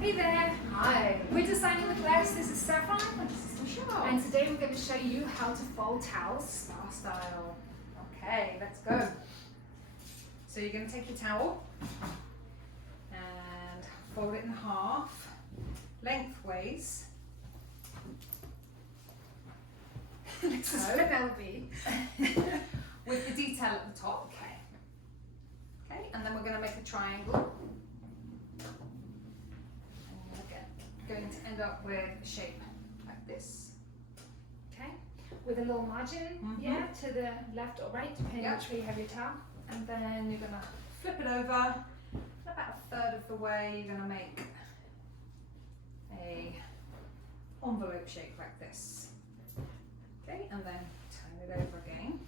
Hey there. Hi. We're designing with Less. This is Saffron. This is Michelle. And today we're going to show you how to fold towels Spa style. Okay, let's go. So you're going to take your towel and fold it in half, lengthways. This is what that'll be. With the detail at the top. Okay, and then we're going to make a triangle. And we're going to end up with a shape like this. Okay. With a little margin, yeah, to the left or right, depending which way you have your towel. And then you're going to flip it over. About a third of the way, you're going to make a envelope shape like this. Okay, and then turn it over again.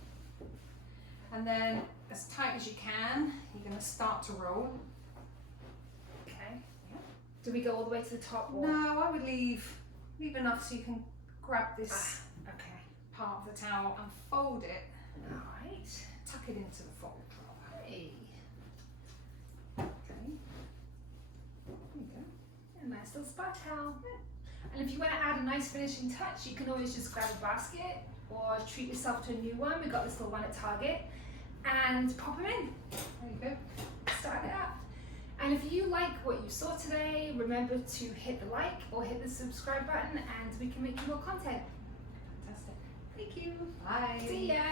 And then as tight as you can, you're going to start to roll. Okay. Yeah. Do we go all the way to the top? Or? No, I would leave enough so you can grab this Okay. part of the towel and fold it. All right. Tuck it into the fold roll. Hey. Okay. There you go. A nice little spa towel. And if you want to add a nice finishing touch, you can always just grab a basket or treat yourself to a new one. We got this little one at Target. And pop them in. There you go. Start it up. And if you like what you saw today, remember to hit the like or hit the subscribe button and we can make you more content. Fantastic. Thank you. Bye. See ya.